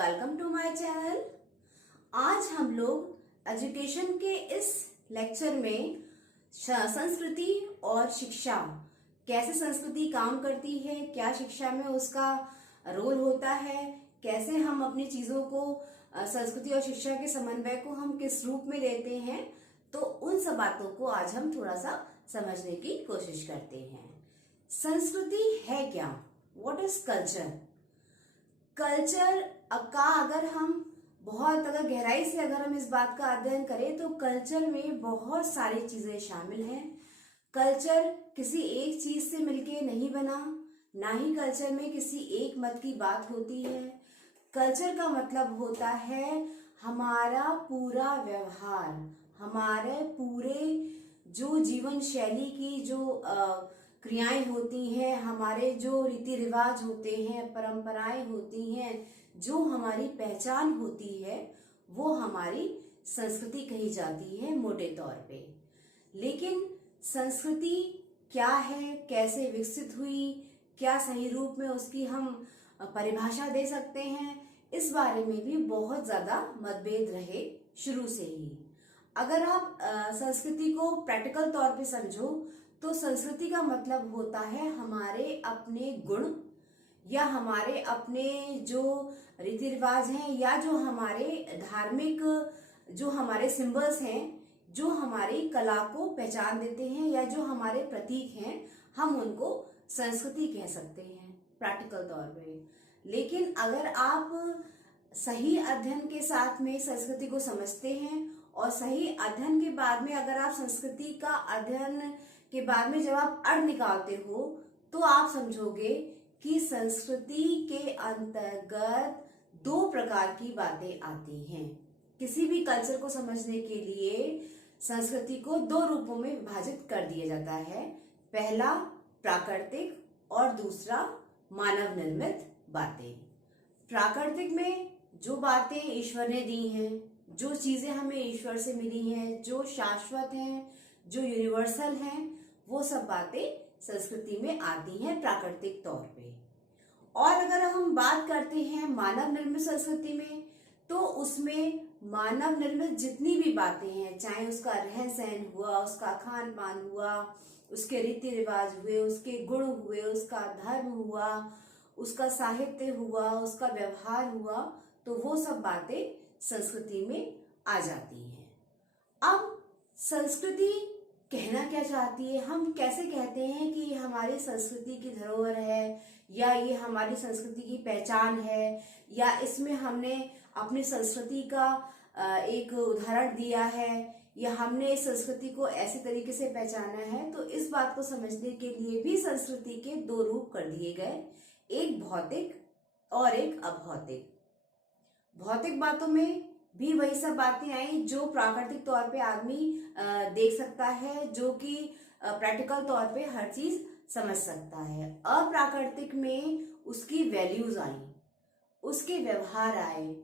Welcome to my channel. आज हम लोग एजुकेशन के इस लेक्चर में संस्कृति और शिक्षा, कैसे संस्कृति काम करती है, क्या शिक्षा में उसका रोल होता है, कैसे हम अपनी चीजों को संस्कृति और शिक्षा के समन्वय को हम किस रूप में लेते हैं, तो उन सब बातों को आज हम थोड़ा सा समझने की कोशिश करते हैं। संस्कृति है क्या? What is culture? कल्चर का अगर हम बहुत गहराई से अगर हम इस बात का अध्ययन करें तो कल्चर में बहुत सारी चीजें शामिल हैं। कल्चर किसी एक चीज से मिलके नहीं बना, ना ही कल्चर में किसी एक मत की बात होती है। कल्चर का मतलब होता है हमारा पूरा व्यवहार, हमारे पूरे जो जीवन शैली की जो क्रियाएं होती हैं, हमारे जो रीति रिवाज होते हैं, परंपराएं होती हैं, जो हमारी पहचान होती है, वो हमारी संस्कृति कही जाती है मोटे तौर पे। लेकिन संस्कृति क्या है, कैसे विकसित हुई, क्या सही रूप में उसकी हम परिभाषा दे सकते हैं, इस बारे में भी बहुत ज्यादा मतभेद रहे शुरू से ही। अगर आप संस्कृति को प्रैक्टिकल तौर पे समझो तो संस्कृति का मतलब होता है हमारे अपने गुण या हमारे अपने जो रीति रिवाज हैं या जो हमारे धार्मिक जो हमारे सिंबल्स हैं, जो हमारी कला को पहचान देते हैं या जो हमारे प्रतीक हैं, हम उनको संस्कृति कह सकते हैं प्रैक्टिकल तौर पे। लेकिन अगर आप सही अध्ययन के साथ में संस्कृति को समझते हैं और सही अध्ययन के बाद में अगर आप संस्कृति का अध्ययन के बाद में जब आप अर्थ निकालते हो तो आप समझोगे कि संस्कृति के अंतर्गत दो प्रकार की बातें आती हैं। किसी भी कल्चर को समझने के लिए संस्कृति को दो रूपों में विभाजित कर दिया जाता है। पहला प्राकृतिक और दूसरा मानव निर्मित बातें। प्राकृतिक में जो बातें ईश्वर ने दी हैं, जो चीजें हमें ईश्वर से मिली हैं, जो शाश्वत हैं, जो यूनिवर्सल हैं, वो सब बातें संस्कृति में आती हैं प्राकृतिक तौर पे। और अगर हम बात करते हैं मानव निर्मित संस्कृति में, तो उसमें मानव निर्मित जितनी भी बातें हैं, चाहे उसका रहन सहन हुआ, उसका खान पान हुआ, उसके रीति रिवाज हुए, उसके गुण हुए, उसका धर्म हुआ, उसका साहित्य हुआ, उसका व्यवहार हुआ, तो वो सब बातें संस्कृति में आ जाती हैं। अब संस्कृति कहना क्या चाहती है? हम कैसे कहते हैं कि ये हमारी संस्कृति की धरोहर है, या ये हमारी संस्कृति की पहचान है, या इसमें हमने अपनी संस्कृति का एक उदाहरण दिया है, या हमने इस संस्कृति को ऐसे तरीके से पहचाना है। तो इस बात को समझने के लिए भी संस्कृति के दो रूप कर दिए गए, एक भौतिक और एक अभौतिक। भौतिक बातों में भी वही सब बातें आई जो प्राकृतिक तौर पे आदमी देख सकता है, जो कि प्रैक्टिकल तौर पे हर चीज समझ सकता है। अप्राकृतिक में उसकी वैल्यूज आई, उसके व्यवहार आए,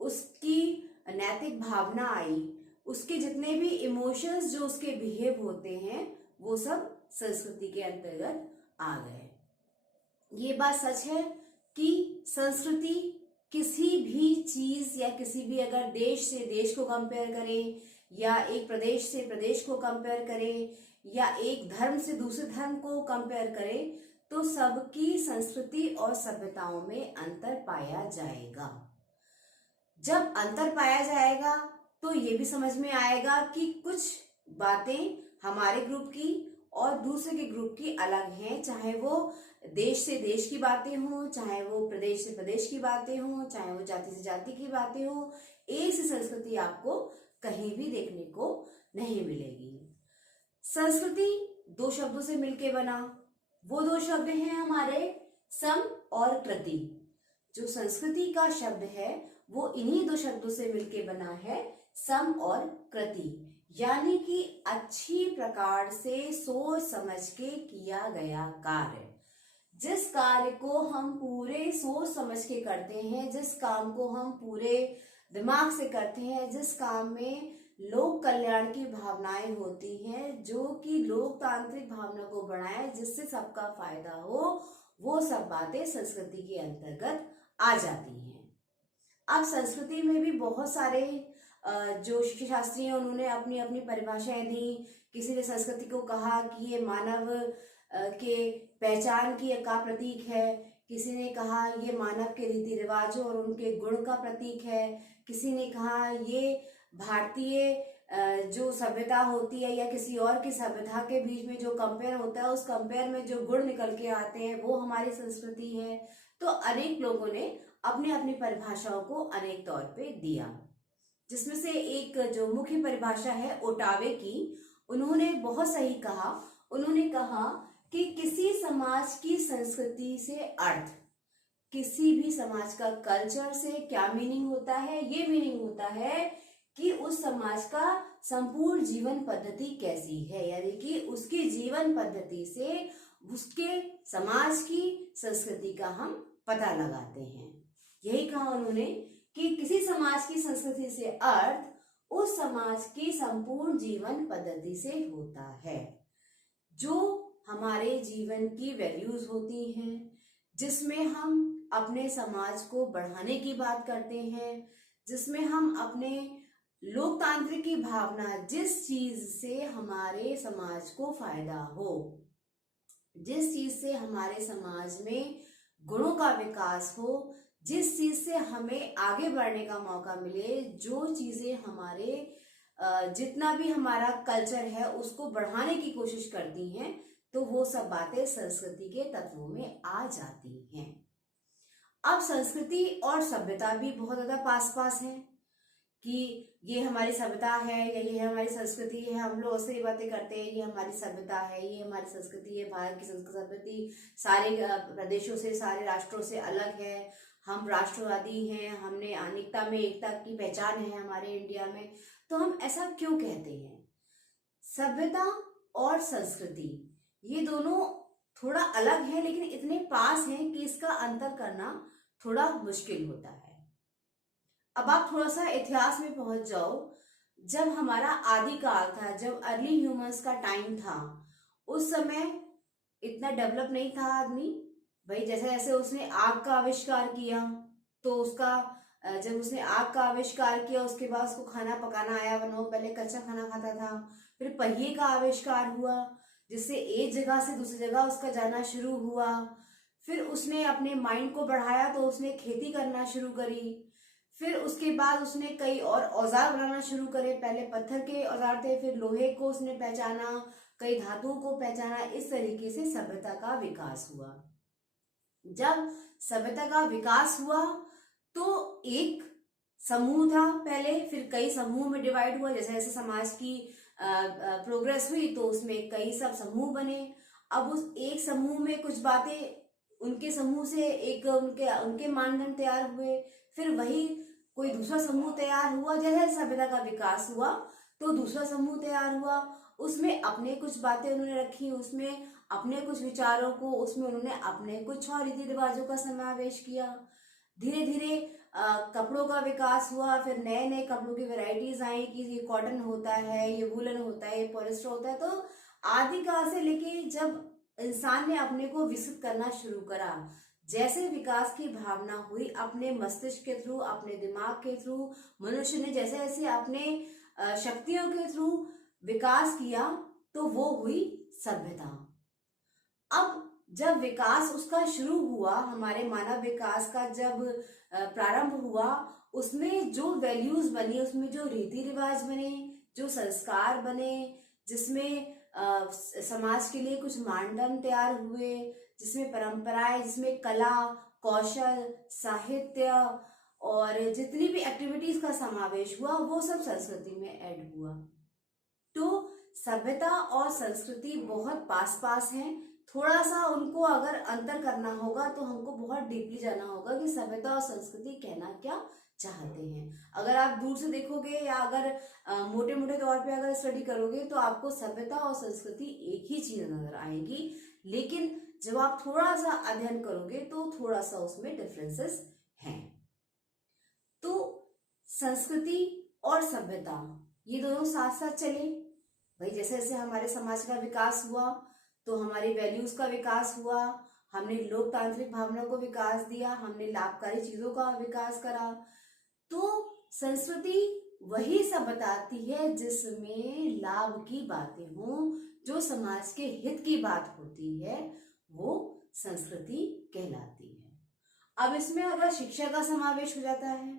उसकी नैतिक भावना आई, उसके जितने भी इमोशंस जो उसके बिहेव होते हैं, वो सब संस्कृति के अंतर्गत आ गए। ये बात सच है कि संस्कृति किसी भी चीज या किसी भी अगर देश से देश को कंपेयर करें, या एक प्रदेश से प्रदेश को कंपेयर करें, या एक धर्म से दूसरे धर्म को कंपेयर करें, तो सबकी संस्कृति और सभ्यताओं में अंतर पाया जाएगा। जब अंतर पाया जाएगा तो ये भी समझ में आएगा कि कुछ बातें हमारे ग्रुप की और दूसरे के ग्रुप की अलग हैं, चाहे वो देश से देश की बातें हों, चाहे वो प्रदेश से प्रदेश की बातें हों, चाहे वो जाति से जाति की बातें हों। एक सी संस्कृति आपको कहीं भी देखने को नहीं मिलेगी। संस्कृति दो शब्दों से मिलके बना, वो दो शब्द हैं हमारे सम और कृति। जो संस्कृति का शब्द है वो इन्हीं दो शब्दों से मिलके बना है, सम और कृति, यानी कि अच्छी प्रकार से सोच समझ के किया गया कार्य। जिस कार्य को हम पूरे सोच समझ के करते हैं, जिस काम को हम पूरे दिमाग से करते हैं, जिस काम में लोक कल्याण की भावनाएं होती हैं, जो कि लोकतांत्रिक भावना को बढ़ाए, जिससे सबका फायदा हो, वो सब बातें संस्कृति के अंतर्गत आ जाती हैं। अब संस्कृति में भी बहुत सारे जो शिक्षा शास्त्री हैं उन्होंने अपनी अपनी परिभाषाएं दी। किसी ने संस्कृति को कहा कि ये मानव के पहचान की का प्रतीक है, किसी ने कहा ये मानव के रीति रिवाजों और उनके गुण का प्रतीक है, किसी ने कहा ये भारतीय जो सभ्यता होती है या किसी और की सभ्यता के बीच में जो कंपेयर होता है उस कंपेयर में जो गुण निकल के आते हैं वो हमारी संस्कृति है। तो अनेक लोगों ने अपनी अपनी परिभाषाओं को अनेक तौर पे दिया, जिसमें से एक जो मुख्य परिभाषा है ओटावे की, उन्होंने बहुत सही कहा। उन्होंने कहा कि किसी समाज की संस्कृति से अर्थ, किसी भी समाज का कल्चर से क्या मीनिंग होता है, ये मीनिंग होता है कि उस समाज का संपूर्ण जीवन पद्धति कैसी है, यानी कि उसकी जीवन पद्धति से उसके समाज की संस्कृति का हम पता लगाते हैं। यही कहा उन्होंने कि किसी समाज की संस्कृति से अर्थ उस समाज की संपूर्ण जीवन पद्धति से होता है, जो हमारे जीवन की वैल्यूज होती हैं, जिसमें हम अपने समाज को बढ़ाने की बात करते हैं, जिसमें हम अपने लोकतांत्रिक की भावना, जिस चीज से हमारे समाज को फायदा हो, जिस चीज से हमारे समाज में गुणों का विकास हो, जिस चीज से हमें आगे बढ़ने का मौका मिले, जो चीजें हमारे जितना भी हमारा कल्चर है उसको बढ़ाने की कोशिश करती हैं, तो वो सब बातें संस्कृति के तत्वों में आ जाती हैं। अब संस्कृति और सभ्यता भी बहुत ज्यादा पास पास हैं कि ये हमारी सभ्यता है या ये हमारी संस्कृति है। हम लोग ऐसे ही बातें करते हैं, ये हमारी सभ्यता है, ये हमारी संस्कृति है। भारत की संस्कृति सारे प्रदेशों से, सारे राष्ट्रों से अलग है। हम राष्ट्रवादी हैं, हमने अनेकता में एकता की पहचान है हमारे इंडिया में। तो हम ऐसा क्यों कहते हैं? सभ्यता और संस्कृति ये दोनों थोड़ा अलग है, लेकिन इतने पास हैं कि इसका अंतर करना थोड़ा मुश्किल होता है। अब आप थोड़ा सा इतिहास में पहुंच जाओ। जब हमारा आदि काल था, जब अर्ली ह्यूमंस का टाइम था, उस समय इतना डेवलप नहीं था आदमी। भाई जैसे जैसे उसने आग का आविष्कार किया, तो उसका जब उसने आग का आविष्कार किया उसके बाद उसको खाना पकाना आया, वरना वो पहले कच्चा खाना खाता था। फिर पहिए का आविष्कार हुआ, जिससे एक जगह से दूसरी जगह उसका जाना शुरू हुआ। फिर उसने अपने माइंड को बढ़ाया तो उसने खेती करना शुरू करी। फिर उसके बाद उसने कई और औजार बनाना शुरू करे। पहले पत्थर के औजार थे, फिर लोहे को उसने पहचाना, कई धातुओं को पहचाना। इस तरीके से सभ्यता का विकास हुआ। जब सभ्यता का विकास हुआ तो एक समूह था पहले, फिर कई समूह में डिवाइड हुआ। जैसे जैसे समाज की प्रोग्रेस हुई तो उसमें कई सब समूह बने। अब उस एक समूह में कुछ बातें, उनके समूह से एक उनके मानदंड तैयार हुए, फिर वही कोई दूसरा समूह तैयार हुआ। जैसे सभ्यता का विकास हुआ तो दूसरा समूह तैयार हुआ, उसमें अपने कुछ बातें उन्होंने रखी, उसमें अपने कुछ विचारों को, उसमें उन्होंने अपने कुछ और रीति रिवाजों का समावेश किया। धीरे धीरे कपड़ों का विकास हुआ, फिर नए नए कपड़ों की वैरायटीज आई कि ये कॉटन होता है, ये वूलन होता है, ये पॉलिस्टर होता है। तो आदिकाल से लेके जब इंसान ने अपने को विकसित करना शुरू करा, जैसे विकास की भावना हुई अपने मस्तिष्क के थ्रू, अपने दिमाग के थ्रू, मनुष्य ने जैसे जैसे अपने शक्तियों के थ्रू विकास किया, तो वो हुई सभ्यता। अब जब विकास उसका शुरू हुआ, हमारे मानव विकास का जब प्रारंभ हुआ, उसमें जो वैल्यूज बनी, उसमें जो रीति रिवाज बने, जो संस्कार बने, जिसमें समाज के लिए कुछ मानदंड तैयार हुए, जिसमें परंपराएं, जिसमें कला, कौशल, साहित्य और जितनी भी एक्टिविटीज का समावेश हुआ, वो सब संस्कृति में ऐड हुआ। तो सभ्यता और संस्कृति बहुत पास पास हैं। थोड़ा सा उनको अगर अंतर करना होगा तो हमको बहुत डीपली जाना होगा कि सभ्यता और संस्कृति कहना क्या चाहते हैं। अगर आप दूर से देखोगे या अगर मोटे मोटे तौर पे अगर स्टडी करोगे तो आपको सभ्यता और संस्कृति एक ही चीज नजर आएगी, लेकिन जब आप थोड़ा सा अध्ययन करोगे तो थोड़ा सा उसमें डिफरेंसेस हैं। तो संस्कृति और सभ्यता ये दोनों साथ साथ चले। भाई जैसे जैसे हमारे समाज का विकास हुआ तो हमारी वैल्यूज का विकास हुआ, हमने लोकतांत्रिक भावना को विकास दिया, हमने लाभकारी चीजों का विकास करा। तो संस्कृति वही सब बताती है जिसमें लाभ की बातें हों, जो समाज के हित की बात होती है, वो संस्कृति कहलाती है। अब इसमें अगर शिक्षा का समावेश हो जाता है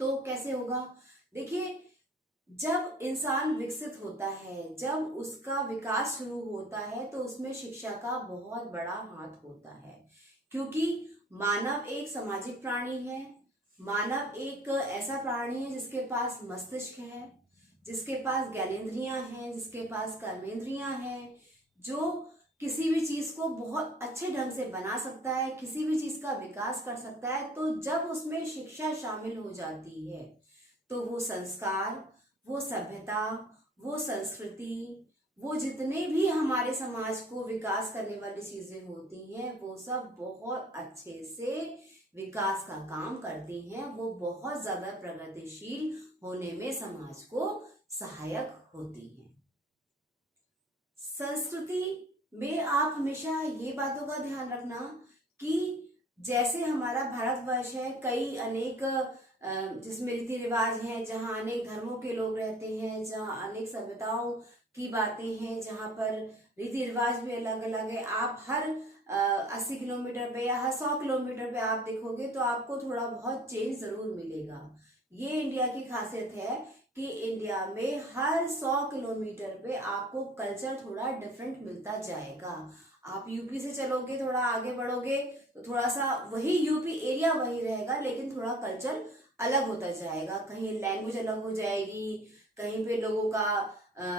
तो कैसे होगा? देखिए, जब इंसान विकसित होता है, जब उसका विकास शुरू होता है, तो उसमें शिक्षा का बहुत बड़ा हाथ होता है, क्योंकि मानव एक सामाजिक प्राणी है। मानव एक ऐसा प्राणी है जिसके पास मस्तिष्क है, जिसके पास ज्ञानेंद्रियां हैं, जिसके पास कर्मेंद्रियां हैं, जो किसी भी चीज को बहुत अच्छे ढंग से बना सकता है, किसी भी चीज का विकास कर सकता है। तो जब उसमें शिक्षा शामिल हो जाती है तो वो संस्कार, वो सभ्यता, वो संस्कृति, वो जितने भी हमारे समाज को विकास करने वाली चीजें होती हैं, वो सब बहुत अच्छे से विकास का काम करती हैं। वो बहुत ज्यादा प्रगतिशील होने में समाज को सहायक होती हैं। संस्कृति में आप हमेशा ये बातों का ध्यान रखना कि जैसे हमारा भारतवर्ष है, कई अनेक जिसमें रीति रिवाज हैं, जहाँ अनेक धर्मों के लोग रहते हैं, जहाँ अनेक सभ्यताओं की बातें हैं, जहाँ पर रीति रिवाज भी अलग अलग है। आप हर 80 किलोमीटर पे या हर 100 किलोमीटर पे आप देखोगे तो आपको थोड़ा बहुत चेंज जरूर मिलेगा। ये इंडिया की खासियत है कि इंडिया में हर 100 किलोमीटर पे आपको कल्चर थोड़ा डिफरेंट मिलता जाएगा। आप यूपी से चलोगे, थोड़ा आगे बढ़ोगे तो थोड़ा सा वही यूपी एरिया वही रहेगा, लेकिन थोड़ा कल्चर अलग होता जाएगा। कहीं लैंग्वेज अलग हो जाएगी, कहीं पे लोगों का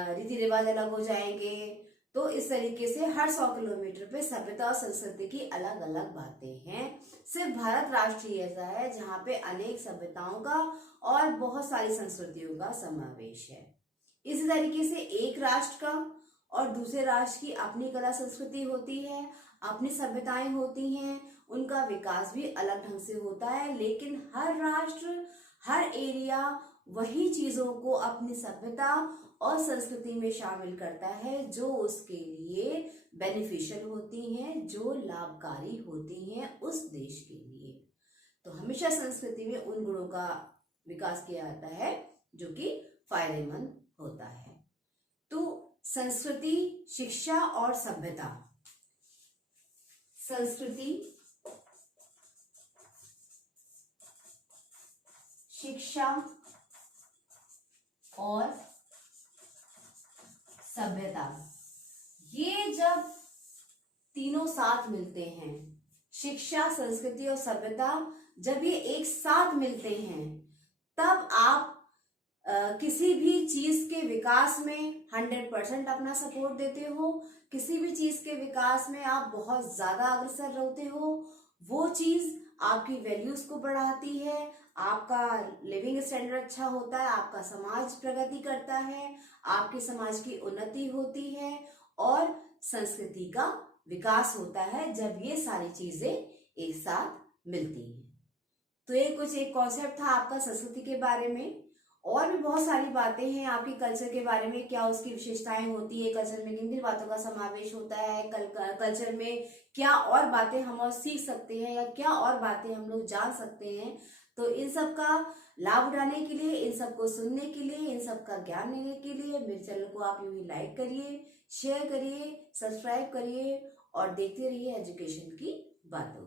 रीति रिवाज अलग हो जाएंगे। तो इस तरीके से हर 100 किलोमीटर पे सभ्यता और संस्कृति की अलग अलग बातें हैं। सिर्फ भारत राष्ट्र ही ऐसा है जहाँ पे अनेक सभ्यताओं का और बहुत सारी संस्कृतियों का समावेश है। इसी तरीके से एक राष्ट्र का और दूसरे राष्ट्र की अपनी कला संस्कृति होती है, अपनी सभ्यताएं होती हैं, उनका विकास भी अलग ढंग से होता है। लेकिन हर राष्ट्र, हर एरिया वही चीजों को अपनी सभ्यता और संस्कृति में शामिल करता है जो उसके लिए बेनिफिशियल होती हैं, जो लाभकारी होती हैं उस देश के लिए। तो हमेशा संस्कृति में उन गुणों का विकास किया जाता है जो कि फायदेमंद होता है। तो संस्कृति, शिक्षा और सभ्यता। संस्कृति, शिक्षा और सभ्यता, ये जब तीनों साथ मिलते हैं, शिक्षा, संस्कृति और सभ्यता जब ये एक साथ मिलते हैं, तब आप किसी भी चीज के विकास में 100% अपना सपोर्ट देते हो, किसी भी चीज के विकास में आप बहुत ज्यादा अग्रसर रहते हो। वो चीज आपकी वैल्यूज को बढ़ाती है, आपका लिविंग स्टैंडर्ड अच्छा होता है, आपका समाज प्रगति करता है, आपके समाज की उन्नति होती है और संस्कृति का विकास होता है जब ये सारी चीजें एक साथ मिलती हैं। तो ये कुछ एक कॉन्सेप्ट था आपका संस्कृति के बारे में। और भी बहुत सारी बातें हैं आपके कल्चर के बारे में, क्या उसकी विशेषताएं होती है, कल्चर में किन किन बातों का समावेश होता है, कल्चर में क्या और बातें हम और सीख सकते हैं या क्या और बातें हम लोग जान सकते हैं। तो इन सब का लाभ उठाने के लिए, इन सब को सुनने के लिए, इन सब का ज्ञान लेने के लिए मेरे चैनल को आप यूं ही लाइक करिए, शेयर करिए, सब्सक्राइब करिए और देखते रहिए एजुकेशन की बातों।